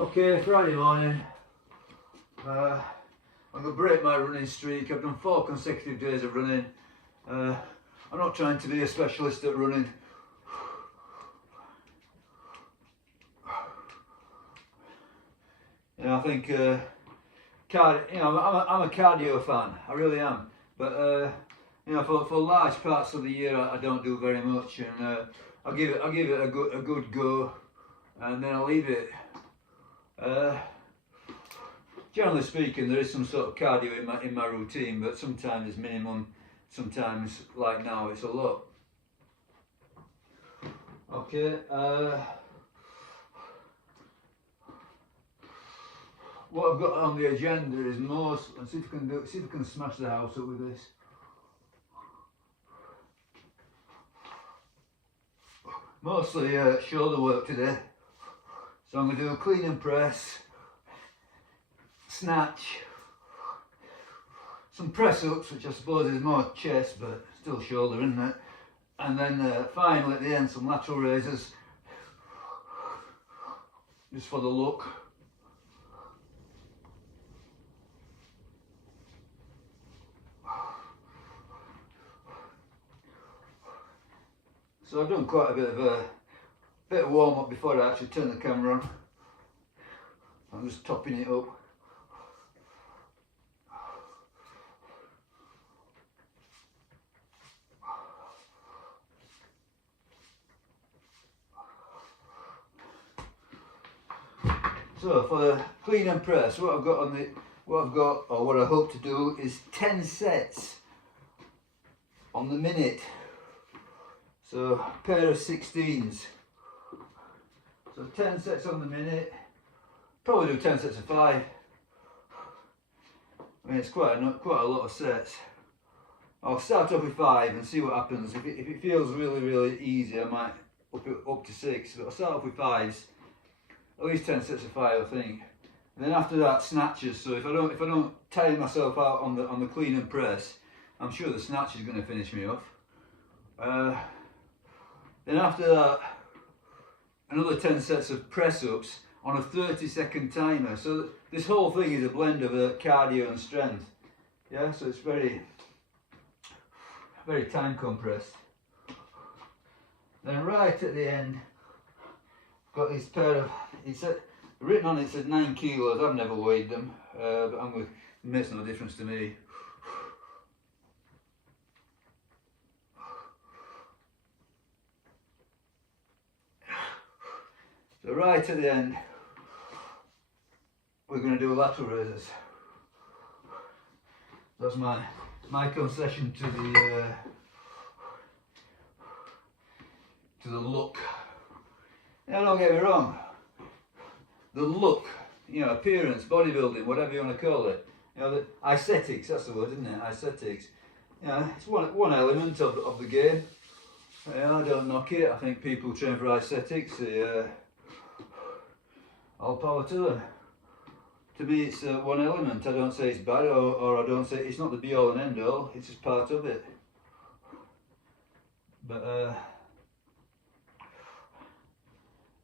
Okay, Friday morning. I'm going to break my running streak. I've done 4 consecutive days of running. I'm not trying to be a specialist at running. You know, I think, I'm a cardio fan. I really am. But you know, for large parts of the year, I don't do very much, and I'll give it a good go, and then I'll leave it. Generally speaking, there is some sort of cardio in my routine, but sometimes it's minimum, sometimes like now it's a lot. Okay. What I've got on the agenda is most. Let's see if I can smash the house up with this. Mostly shoulder work today. So I'm going to do a clean and press, snatch, some press ups, which I suppose is more chest but still shoulder, isn't it? And then finally at the end some lateral raises, just for the look. So I've done quite a bit of warm up before I actually turn the camera on. I'm just topping it up. So for the clean and press, what I hope to do is 10 sets on the minute. So a pair of 16s. So 10 sets on the minute. Probably do 10 sets of 5. I mean, it's quite a lot of sets. I'll start off with 5 and see what happens. If it feels really easy, I might up it up to 6. But I'll start off with 5s. At least 10 sets of 5, I think. And then after that, snatches. So if I don't tire myself out on the clean and press, I'm sure the snatch is going to finish me off. Then after that, another 10 sets of press ups on a 30-second timer. So this whole thing is a blend of cardio and strength. Yeah, so it's very time compressed. Then right at the end, I've got this pair of, written on it says 9 kilos. I've never weighed them, but it makes no difference to me. So right at the end, we're going to do lateral raises. That's my concession to the look. Now don't get me wrong, the look, you know, appearance, bodybuilding, whatever you want to call it, you know, the aesthetics, that's the word, isn't it? Aesthetics. You know, it's one element of the game. Yeah, I don't knock it. I think people train for aesthetics. All power to them. To me, it's one element. I don't say it's bad, or I don't say it's not the be all and end all. It's just part of it. But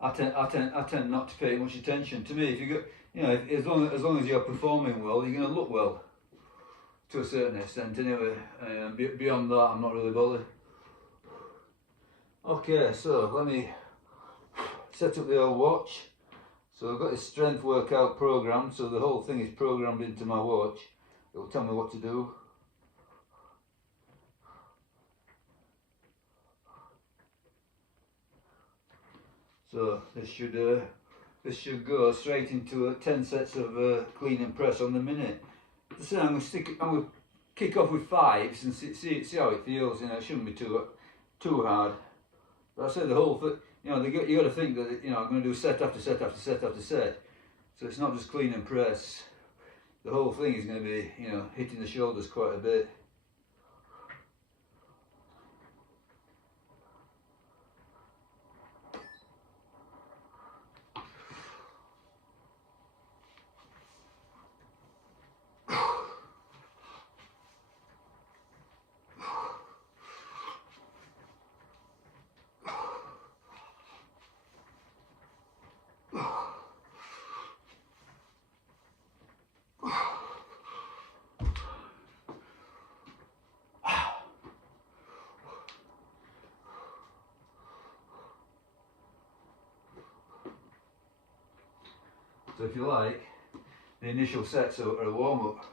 I tend not to pay much attention. To me, if you go, you know, as long as you're performing well, you're going to look well, to a certain extent. Anyway, beyond that, I'm not really bothered. Okay, so let me set up the old watch. So I've got this strength workout program, so the whole thing is programmed into my watch. It will tell me what to do. So this should go straight into 10 sets of clean and press on the minute. So I'm going to kick off with 5s and see how it feels. You know, it shouldn't be too hard. But I say the whole thing. You know, you got to think that, you know, I'm going to do set after set after set after set. So it's not just clean and press. The whole thing is going to be, you know, hitting the shoulders quite a bit. So if you like, the initial sets are a warm-up.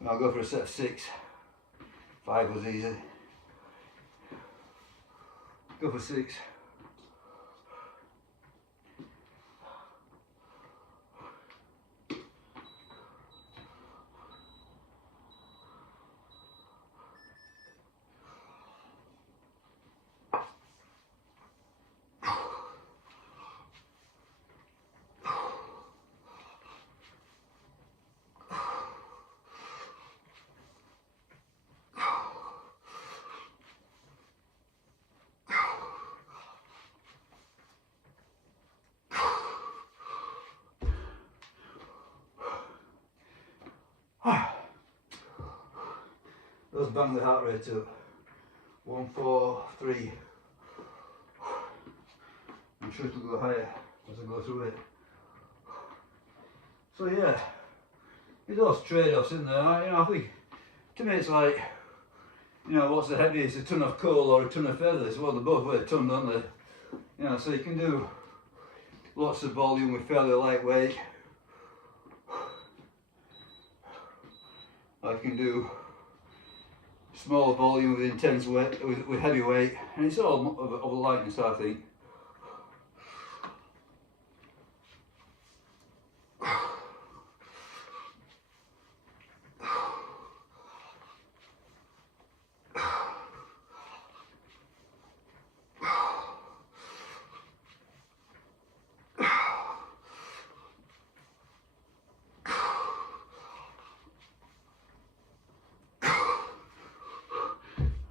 And I'll go for a set of 6. 5 was easy. Go for 6. Those bang the heart rate up. 1, 4, 3. I'm sure it'll go higher as I go through it. So yeah, there's those trade-offs in there. I think to me it's like, what's the heaviest, a ton of coal or a ton of feathers? Well, they both weigh a ton, don't they? So you can do lots of volume with fairly lightweight. I can do small volume with intense weight, with heavy weight, and it's all of a lightness, I think.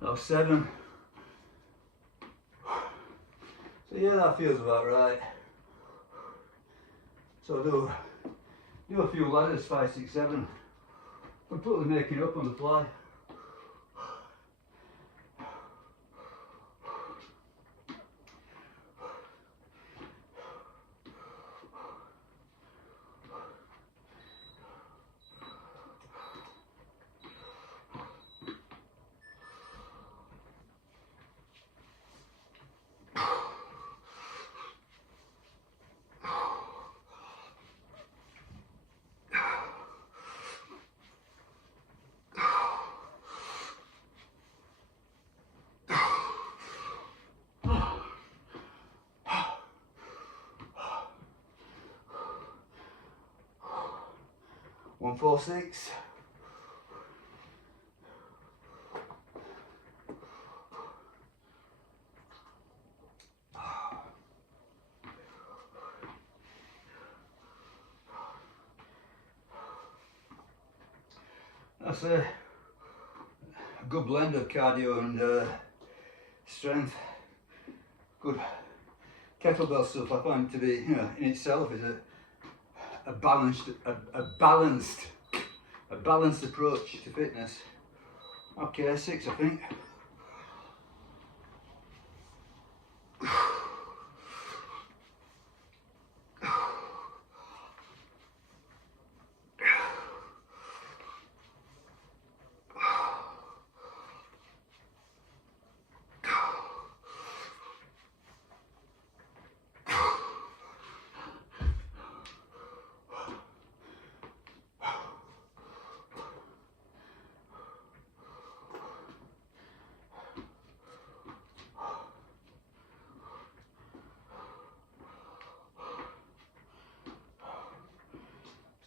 That was 7. So yeah, that feels about right. So I'll do a few ladders, 5, 6, 7. Completely making up on the fly. One, 4, 6. That's a good blend of cardio and strength. Good kettlebell stuff. I find to be, in itself is a balanced approach to fitness. Okay, 6 I think.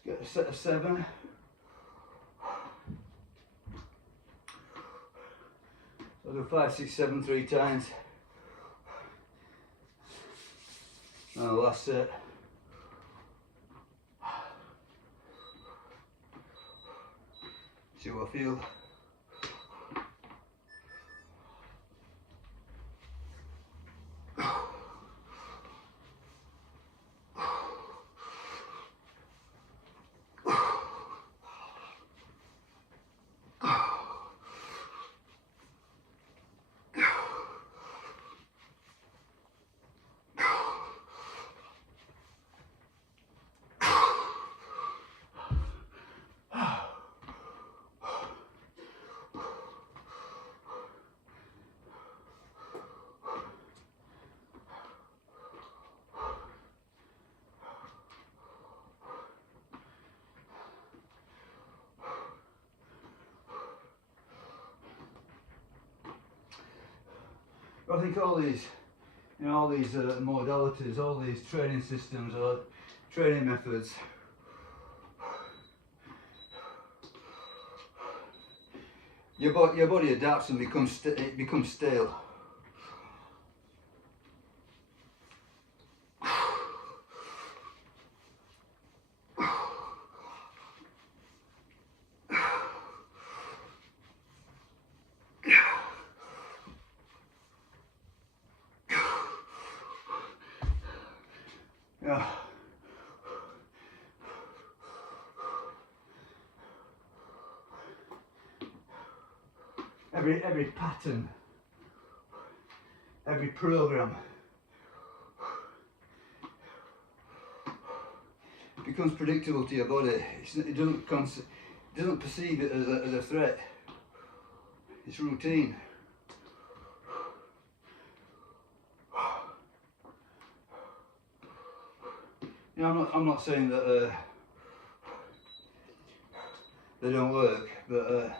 Get a set of 7. So I'll do 5, 6, 7 3 times. And the last set. See what I feel. I think all these, you know, all these modalities, all these training systems or training methods, your body adapts and it becomes stale. Yeah. Every pattern, every program becomes predictable to your body. It doesn't perceive it as a threat. It's routine. You know, I'm not saying that they don't work, but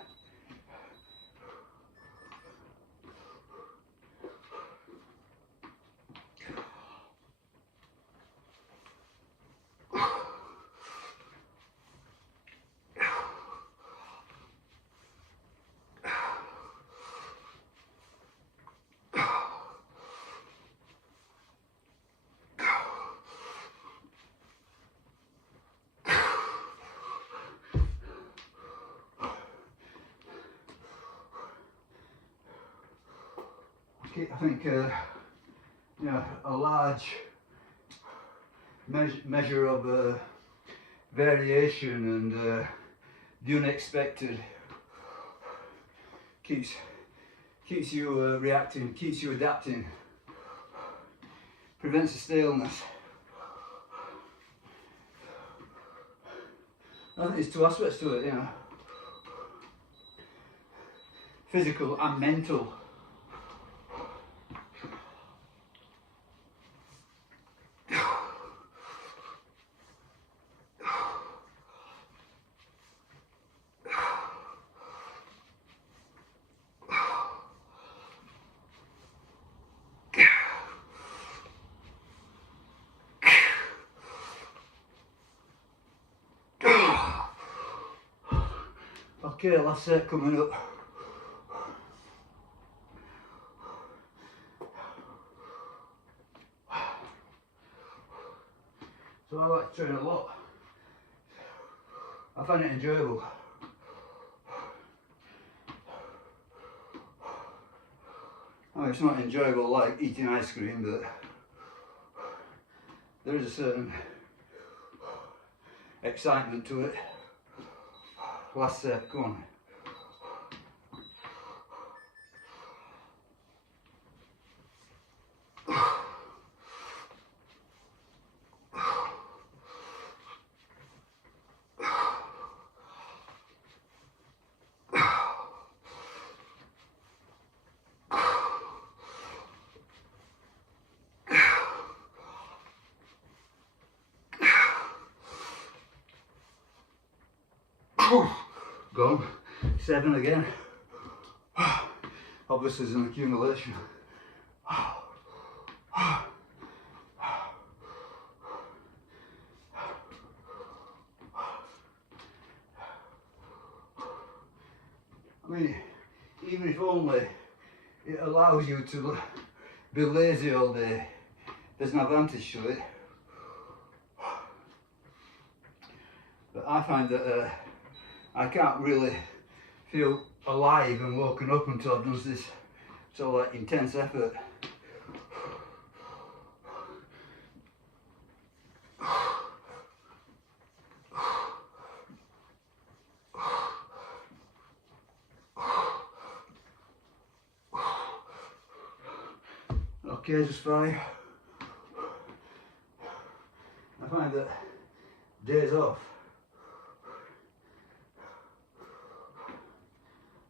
I think you know, a large measure of variation and the unexpected keeps you reacting, keeps you adapting, prevents the staleness. I think there's two aspects to it, you know, physical and mental. Okay, last set coming up. So I like to train a lot. I find it enjoyable. Oh, it's not enjoyable like eating ice cream, but there is a certain excitement to it. Last set, go on. Gone. 7 again. Obviously there's an accumulation. I mean, even if only it allows you to be lazy all day, there's an advantage to it. But I find that I can't really feel alive and woken up until I've done this sort of intense effort. Okay, just 5. I find that days off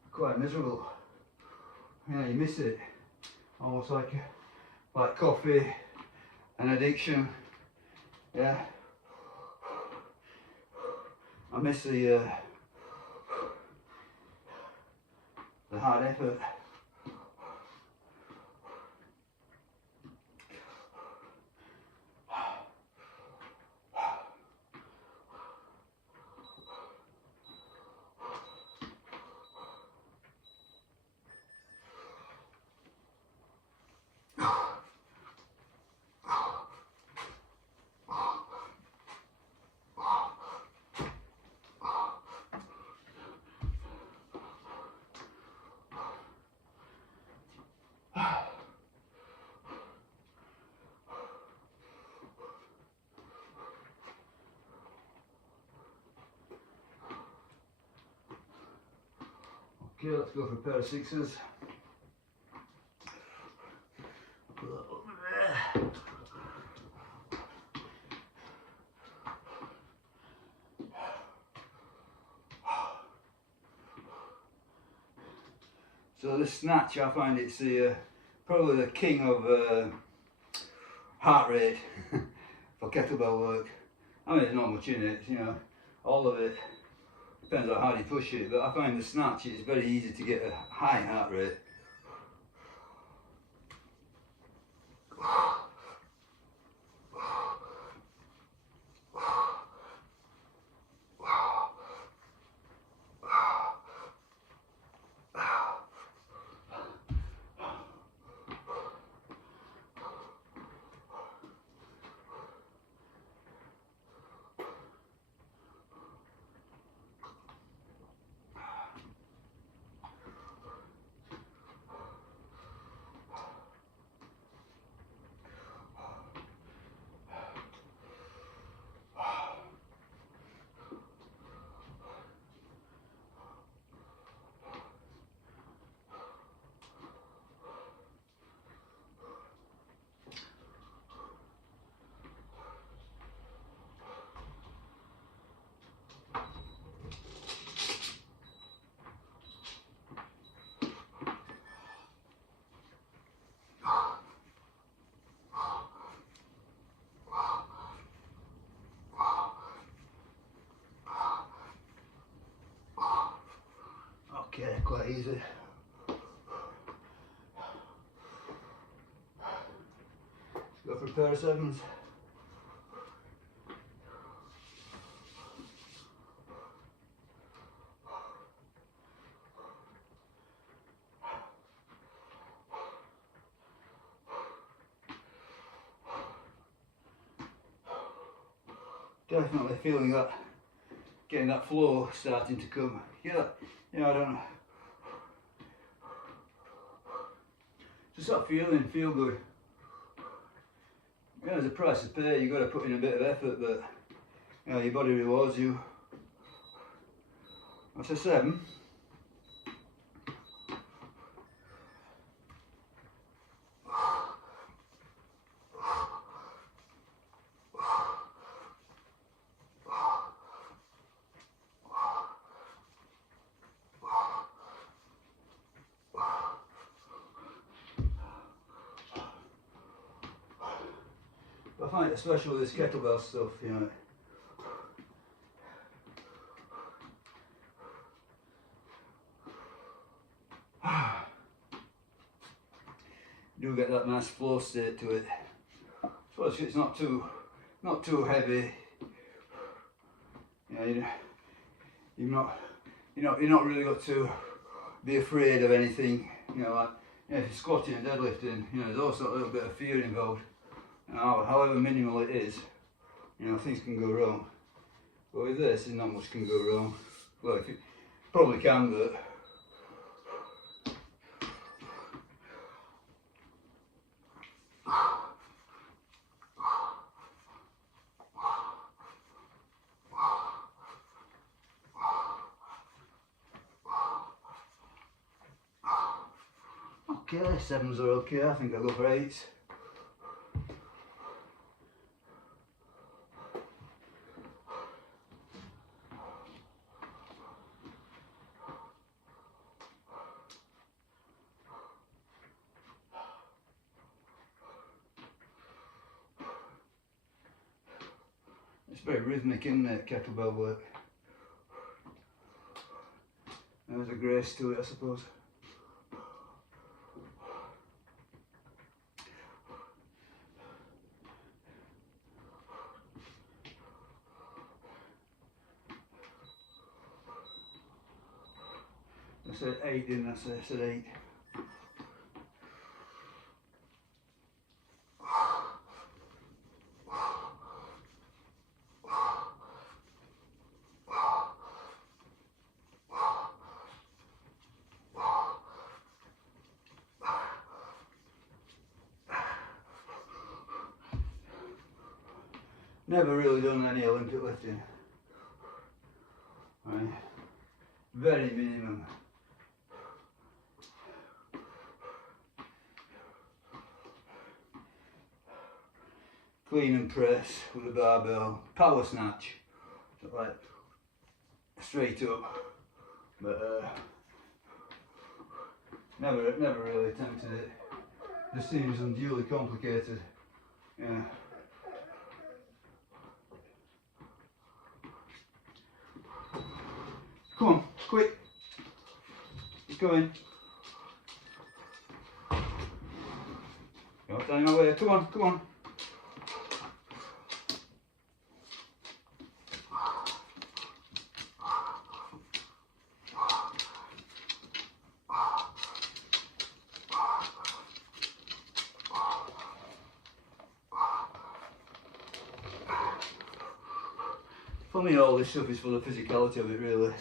are quite miserable. Yeah, you miss it. Almost like coffee, an addiction. Yeah. I miss the hard effort. Okay, let's go for a pair of sixes. So this snatch, I find it's probably the king of heart rate for kettlebell work. I mean, there's not much in it, you know, all of it depends on how hard you push it, but I find the snatch is very easy to get a high heart rate. Okay, quite easy. Let's go for a pair of sevens. Definitely feeling that, getting that flow starting to come. Yeah, I don't know. Just that feeling, feel good. Yeah, there's a price to pay, you've got to put in a bit of effort, but you know, your body rewards you. That's a 7. I find it special with this kettlebell stuff, you know. You do get that nice flow state to it. Especially it's not too heavy. You know, you're not really got to be afraid of anything. You know, like if you're squatting and deadlifting, you know, there's also a little bit of fear involved. And however minimal it is, you know, things can go wrong. But with this, not much can go wrong. Well, you probably can, but okay, 7s are okay. I think I'll go for 8s. It's very rhythmic, isn't it, kettlebell work? There's a grace to it, I suppose. I said 8, didn't I? I said 8. Never really done any Olympic lifting. Right. Very minimum. clean and press with a barbell, power snatch, so like straight up, but never really attempted it. Just seems unduly complicated. Yeah. Come on, quick. It's going. You're standing over there. Come on, come on. For me, all this stuff is for the physicality of it, really.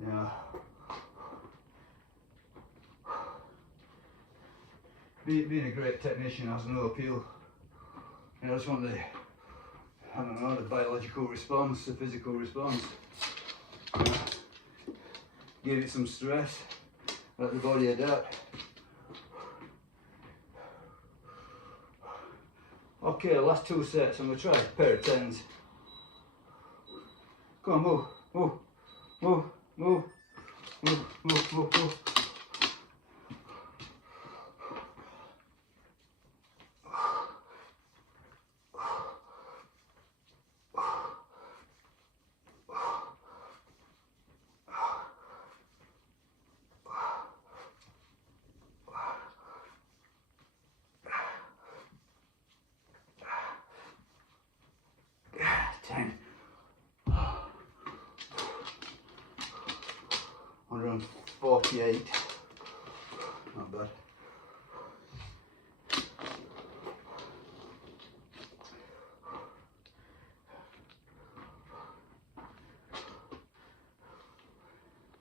Yeah. Being a great technician has no appeal. You know, I just want the, I don't know, the biological response, the physical response. Give it some stress, let the body adapt. Okay, last 2 sets. I'm going to try a pair of 10s. Come on, move, move, move, move, move, move, move, move. Ten. 148. Not bad.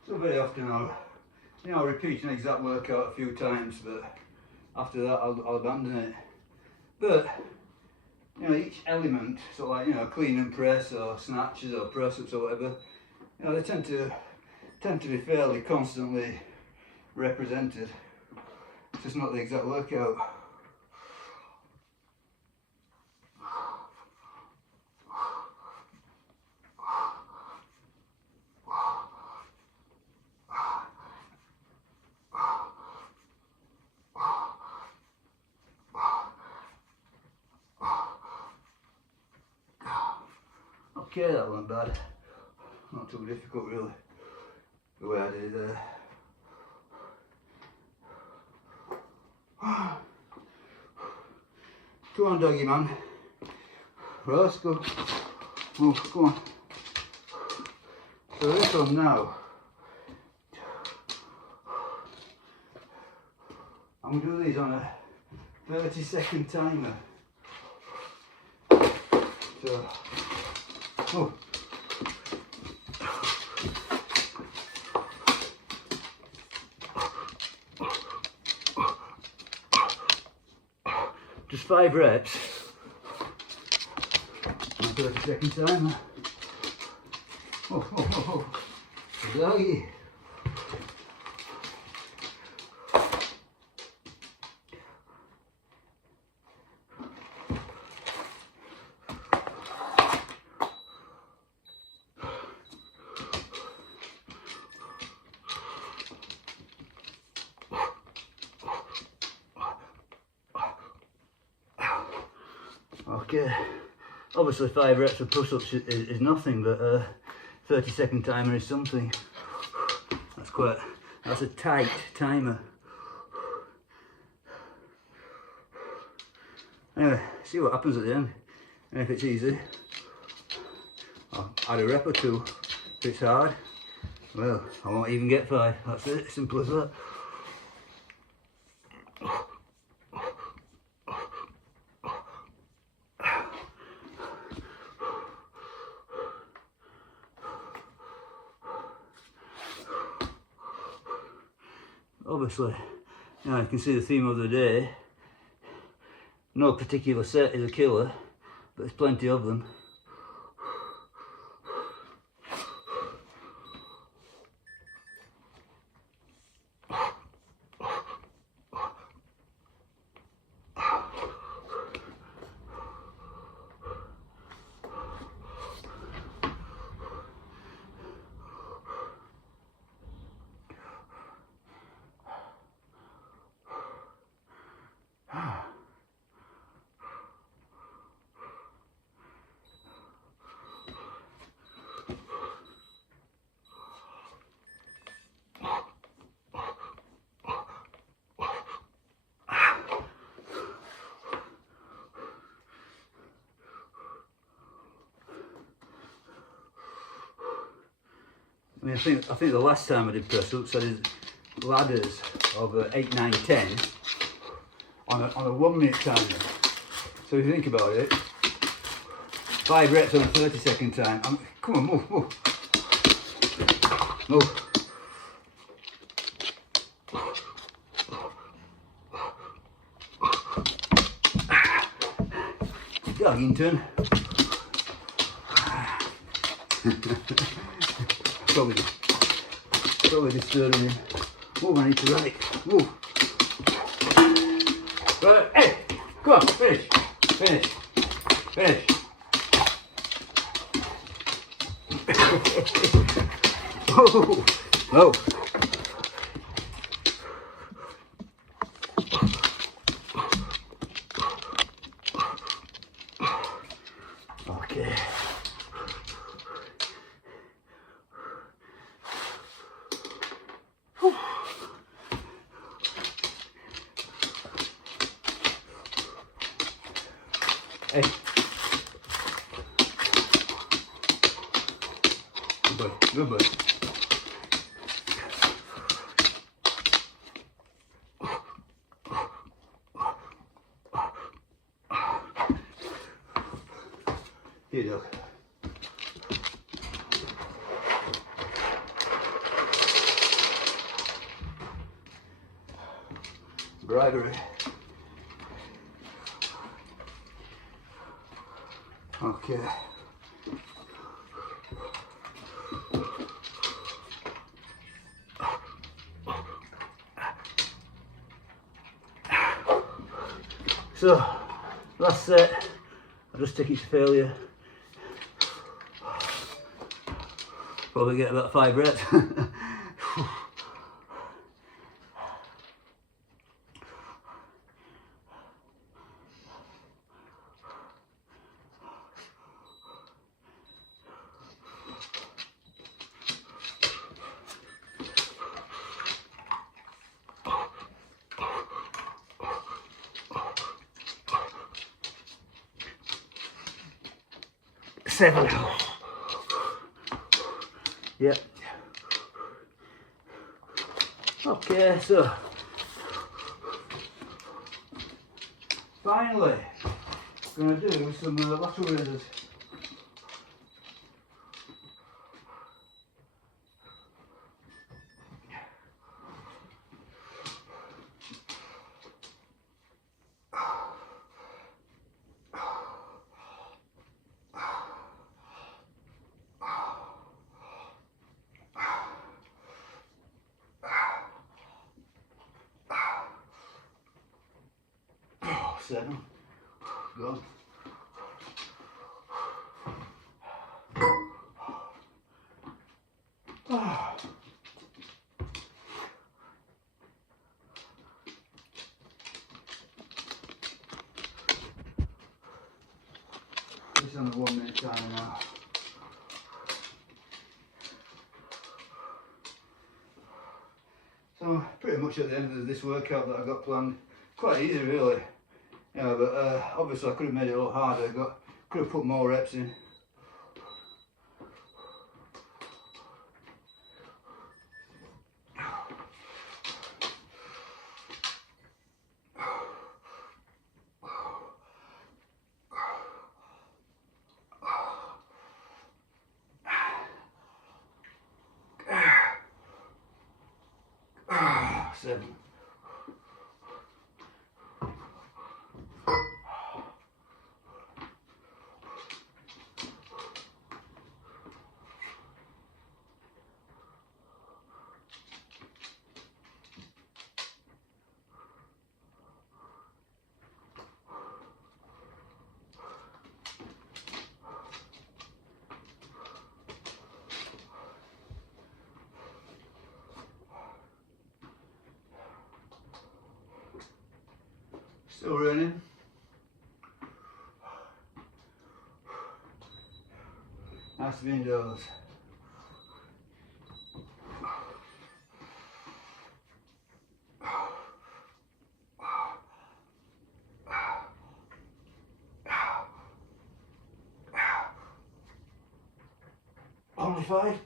So very often I'll repeat an exact workout a few times, but after that I'll abandon it. But you know, each element, so like, you know, clean and press or snatches or press ups or whatever, you know, they tend to be fairly constantly represented. It's just not the exact workout. Okay, that wasn't bad. Not too difficult really, the way I did it there. Come on, doggy man. Right, let's go. Move, come on. So this one now, I'm going to do these on a 30-second timer. So, oh. Just 5 reps. 30-second timer. Oh, oh, oh, oh. Doggy. Okay, obviously 5 reps of push-ups is nothing, but 30-second timer is something. That's a tight timer. Anyway, see what happens at the end. And if it's easy, I'll add a rep or 2. If it's hard, well, I won't even get 5. That's it, simple as that. Obviously, you know, you can see the theme of the day. No particular set is a killer, but there's plenty of them. I mean, I think the last time I did press ups, I did ladders of 8, 9, 10 on a 1 minute timer. So if you think about it, 5 reps on a 30-second time. Come on, move, move. Move. Darlington. Probably disturbing him. Move, I need to run it. Move. Right, hey, come on, finish. Finish. Finish. Oh, oh. Okay. Hey. Good boy, good boy. Here you go. Bribery. Okay. So, last set, I'll just take it to failure. Probably get about 5 reps. 7. Yep. Okay, so finally, I'm going to do some lateral raises. Oh, 7. Go. This is on a 1 minute timer now. So pretty much at the end of this workout that I got planned, quite easy really. Yeah, but obviously I could have made it a lot harder. Could have put more reps in. Seven. Still running. Nice windows. Only 5.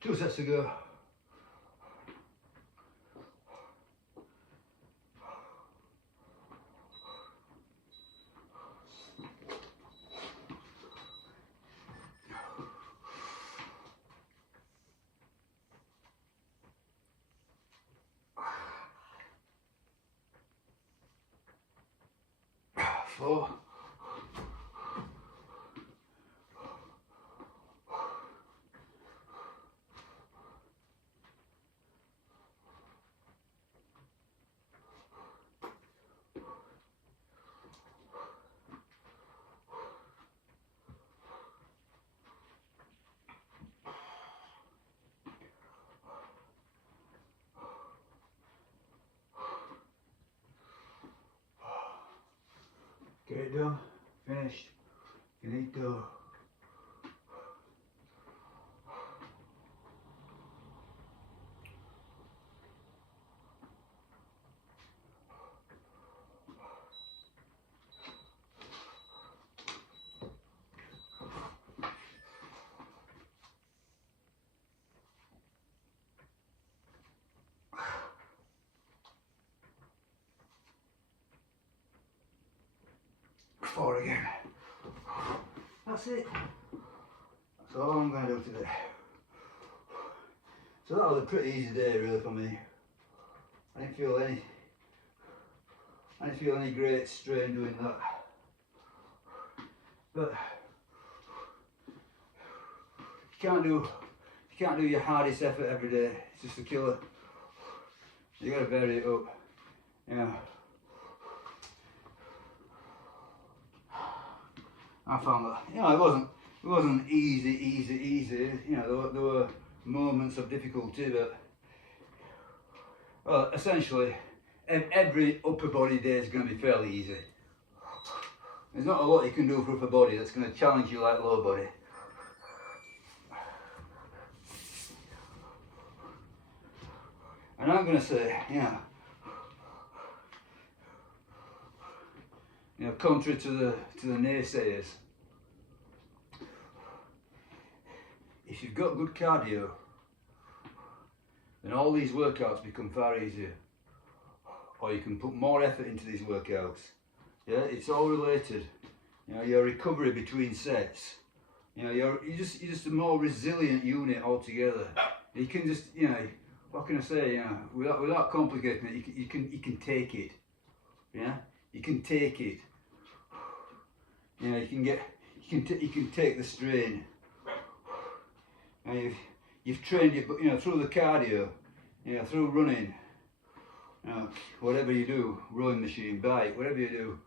2 sets to go. Four. Get it done, finished, finito. Four again. That's it. That's all I'm going to do today. So that was a pretty easy day really for me. I didn't feel any great strain doing that. But you can't do your hardest effort every day. It's just a killer. You got to vary it up. Yeah. I found that, you know, it wasn't easy. You know, there were moments of difficulty, but well, essentially, every upper body day is going to be fairly easy. There's not a lot you can do for upper body that's going to challenge you like lower body. And I'm going to say, you know, contrary to the naysayers, if you've got good cardio, then all these workouts become far easier. Or you can put more effort into these workouts. Yeah, it's all related. You know, your recovery between sets. You know, you're just a more resilient unit altogether. You can just, you know, what can I say? You know, without complicating it, you can take it. Yeah, you can take it. You know, you can take the strain. And you've trained it, you know, through the cardio, you know, through running, you know, whatever you do, rowing machine, bike, whatever you do,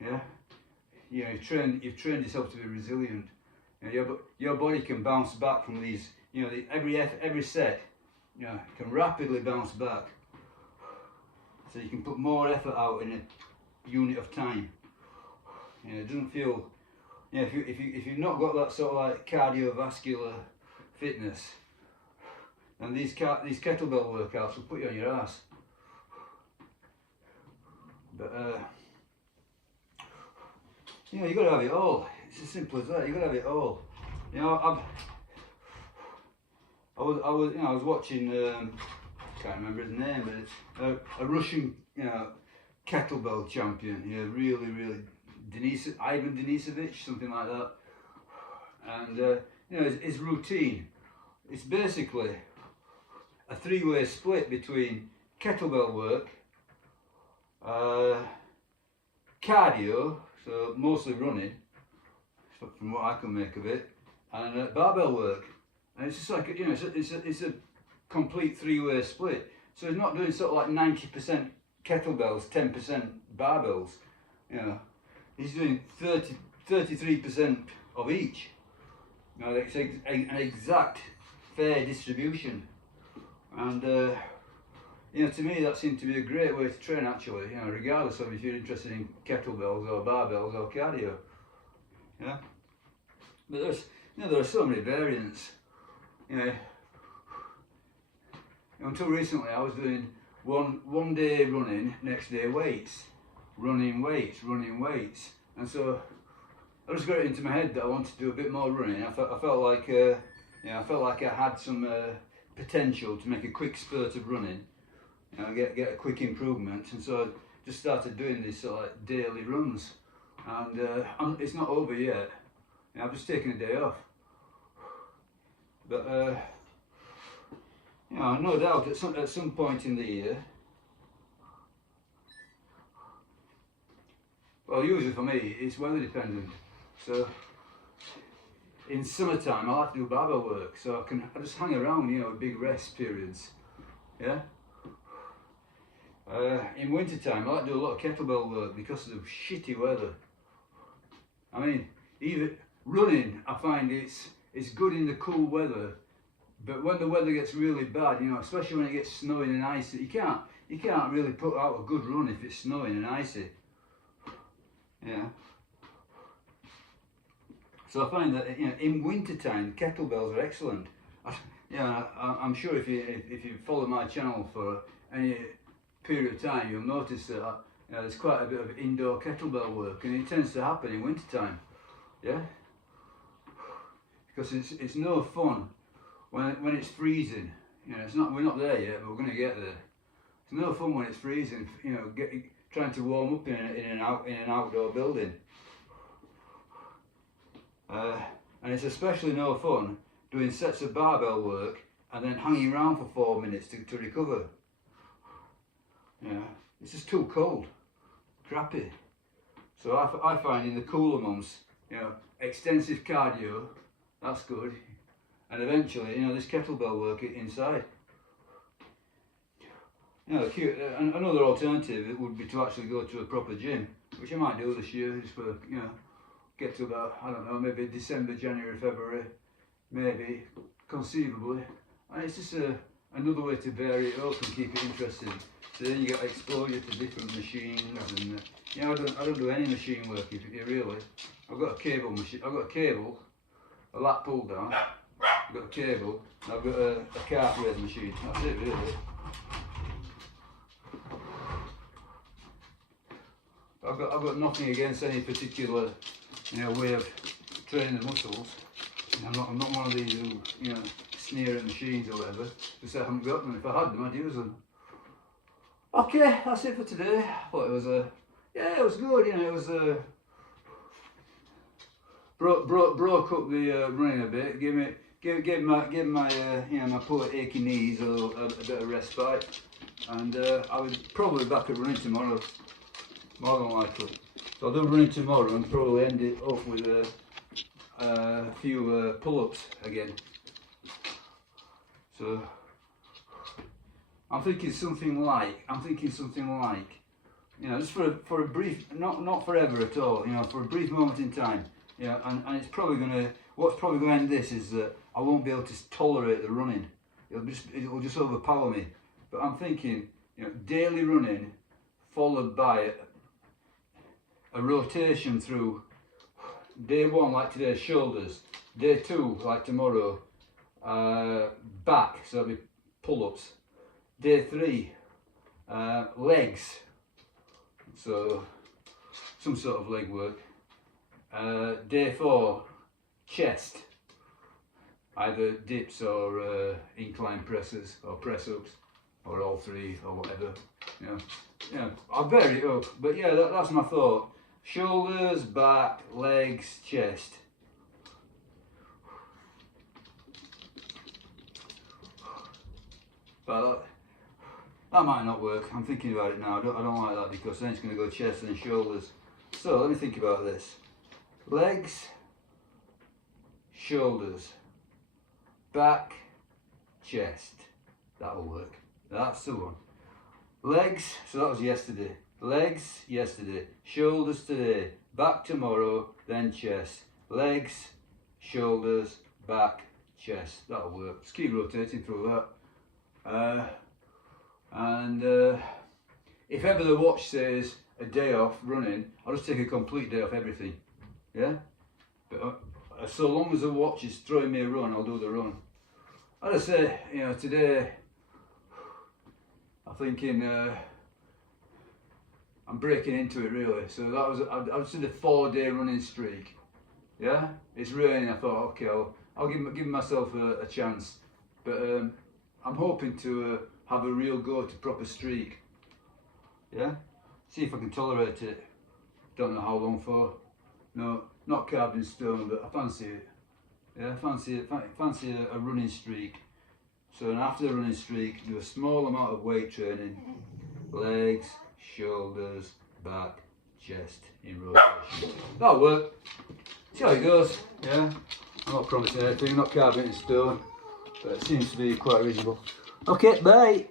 yeah. You know, you've trained yourself to be resilient. You know, your body can bounce back from these. You know, every set, you know, can rapidly bounce back. So you can put more effort out in a unit of time. You know, it doesn't feel. You know, if you've not got that sort of like cardiovascular fitness, then these kettlebell workouts will put you on your ass. But you know, you got to have it all. It's as simple as that. You got to have it all. You know, I was watching. Can't remember his name, but it's a Russian, you know, kettlebell champion. You know, really Ivan Denisovich, something like that. And you know, his routine. It's basically a three-way split between kettlebell work, cardio, so mostly running, from what I can make of it, and barbell work. And it's just like, you know, it's a complete three-way split. So he's not doing sort of like 90% kettlebells, 10% barbells. You know, he's doing 33% of each. You know, it's an exact fair distribution. And you know, to me that seemed to be a great way to train actually, you know, regardless of if you're interested in kettlebells or barbells or cardio. Yeah. But there are so many variants. You know, until recently I was doing one day running, next day weights, running weights, and so I just got it into my head that I wanted to do a bit more running. I felt like I felt like I had some potential to make a quick spurt of running, get a quick improvement, and so I just started doing these sort of like daily runs, and it's not over yet. I've just taken a day off, but no doubt at some point in the year. Well, usually for me, it's weather dependent. So in summertime, I'll have to do barbell work, so I just hang around, with big rest periods. Yeah. In wintertime, I like to do a lot of kettlebell work because of the shitty weather. I mean, even running, I find it's good in the cool weather, but when the weather gets really bad, especially when it gets snowing and icy, you can't really put out a good run if it's snowing and icy. Yeah. So I find that in winter time kettlebells are excellent. I'm sure if you follow my channel for any period of time, you'll notice that there's quite a bit of indoor kettlebell work, and it tends to happen in winter time. Yeah. Because it's no fun when it's freezing. We're not there yet, but we're going to get there. It's no fun when it's freezing. Trying to warm up in an outdoor building. And it's especially no fun doing sets of barbell work and then hanging around for 4 minutes to recover. It's just too cold, crappy. So I find in the cooler months, extensive cardio, that's good, and eventually, this kettlebell work inside. Another alternative would be to actually go to a proper gym, which I might do this year, just for, get to about, I don't know, maybe December, January, February, maybe, conceivably. And it's just another way to vary it up and keep it interesting. So then you get exposure to different machines, and I don't do any machine work really. I've got a cable machine. I've got a cable, a lat pull down. I've got a cable. And I've got a calf raise machine. That's it really. I've got nothing against any particular way of training the muscles. I'm not one of these who sneer at machines or whatever. Just I haven't got them. If I had them, I'd use them. Okay, that's it for today. I thought it was it was good. It was broke up the running a bit. Gave my poor achy knees a bit of respite, and I was probably back at running tomorrow, more than likely. So I'll do running tomorrow and probably end it off with a few pull-ups again. So I'm thinking something like, just for a brief, not forever at all, for a brief moment in time, and it's probably what's probably going to end this is that I won't be able to tolerate the running. It will just overpower me. But I'm thinking, daily running followed by a rotation through day 1, like today, shoulders, day 2, like tomorrow, back, so it'll be pull-ups, day 3, legs, so some sort of leg work, day 4, chest, either dips or incline presses or press-ups, or all 3 or whatever. I'll vary it up, but that's my thought. Shoulders, back, legs, chest. But that might not work. I'm thinking about it now. I don't like that, because then it's going to go chest and then shoulders. So let me think about this. Legs, shoulders, back, chest. That'll work. That's the one. Legs, so that was yesterday. Legs yesterday, shoulders today, back tomorrow, then chest. Legs, shoulders, back, chest. That'll work. Just keep rotating through that. If ever the watch says a day off running, I'll just take a complete day off everything. Yeah? But so long as the watch is throwing me a run, I'll do the run. As I say, today I'm thinking I'm breaking into it really. So that was I was in a 4-day running streak. Yeah, it's raining. I thought, okay, I'll give myself a chance, but I'm hoping to have a real go to proper streak. Yeah, see if I can tolerate it. Don't know how long for. No, not carved in stone, but I fancy it. Yeah, fancy a running streak. So after the running streak, do a small amount of weight training, legs, shoulders, back, chest in rotation. That'll work. See how it goes. Yeah, I'm not promising anything, not carving it in stone, but it seems to be quite reasonable. Okay, bye.